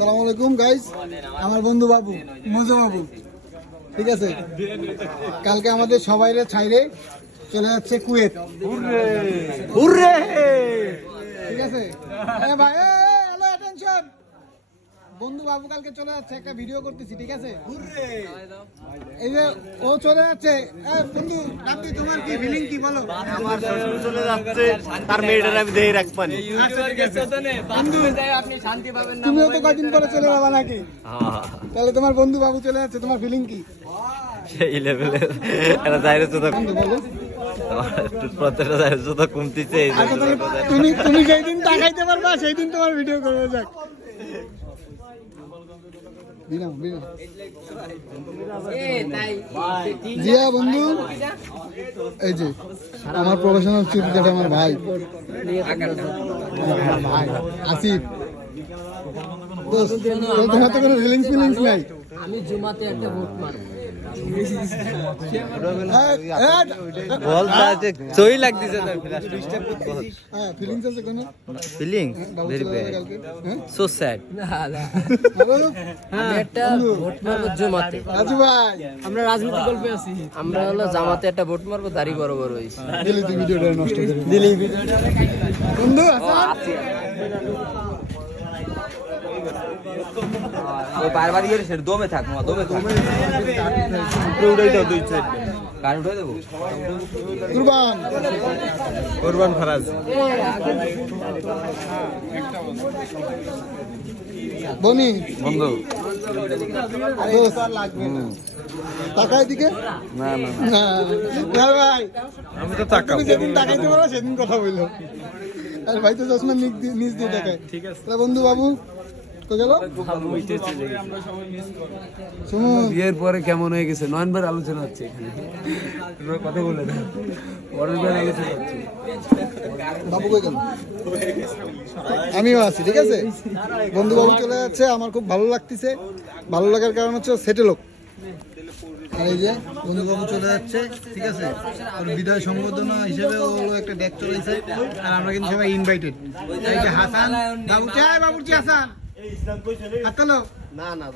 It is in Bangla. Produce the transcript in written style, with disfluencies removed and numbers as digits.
আসসালামু আলাইকুম গাইস, আমার বন্ধু বাবু মুজো বাবু, ঠিক আছে। কালকে আমাদের সবাইরে ছাইরে চলে যাচ্ছে কুয়েত। হুররে, ঠিক আছে। ভাই হ্যালো অ্যাটেনশন, বন্ধু বাবু কালকে চলে যাচ্ছে, একটা ভিডিও করতেছি, ঠিক আছে। এই যে ও চলে যাচ্ছে, বন্ধু রাত্রি তোমার কি ফিলিং কি বলো? আমার শ্বশুর চলে যাচ্ছে, তার মেয়েটার আমি দেই রাখবানি। আপনি শান্তি পাবেন না, তুমিও তো কদিন পরে চলে যাবা নাকি? তাহলে তোমার বন্ধু বাবু চলে যাচ্ছে, তোমার ফিলিং কি? সেই লেভেলে এটা যাইরে তো বন্ধু বলো, প্রত্যেকটা যাইরে তো কমতিছে। এই আচ্ছা তাহলে তুমি যেই দিন তাকাইতে পারবা সেই দিন তোমার ভিডিও করবো। যাক জিয়া বন্ধু, এই যে আমার প্রফেশনাল চুপ, যেটা আমার ভাই আসিফ। তোমার তো কোনো ফিলিংস নাই। আমি জুমাতে একটা ভোট মারব। বলতা যে সই লাগতেছে না। হ্যাঁ ফিলিংস আছে কোনো? Feeling very bad, so sad. আমি একটা ভোট মারব জুমাতে। রাজু ভাই, আমরা রাজনীতি গল্পে আছি। আমরা হলো জামাতে একটা ভোট মারব, দাড়ি বড় বড় হইছে। দিলি তুই ভিডিওটা নষ্ট করে দিলি বন্ধু। ওই বারবার গিয়ে সেটা দমে থাক, দমে থাক। উড়াই দাও দুই সাইড, কার উড়াই দেবো। কুরবান ফরাজ বনি বন্ধু টাকায় দিকে না না না ভাই, আমি তো টাকা তুমি যেদিন টাকাইতে পারো সেদিন কথা বললো। আর ভাই তো চশমা নিজ দিয়ে টাকায়, ঠিক আছে। বন্ধু বাবু তো গেল বিয়ের পরে কেমন হয়ে গেছে নয়নবার আলোচনা হচ্ছে এখানে, কথা বলে না পরের আলোচনা হচ্ছে। বাবু কই গেল? আমিও আছি, ঠিক আছে। বন্ধু বাবু চলে যাচ্ছে, আমার খুব ভালো লাগতেছে। ভালো লাগার কারণ হচ্ছে সেটে লোক। আর এই যে বন্ধু বাবু চলে যাচ্ছে, ঠিক আছে। ওর বিদায় সংবর্ধনা হিসেবে ও একটা ডেক চলেছে, আর আমরা কিন্তু সবাই ইনভাইটেড। এই যে হাসান বাবুর্চি, বাবুর্চি হাসান হাত তোলো। না না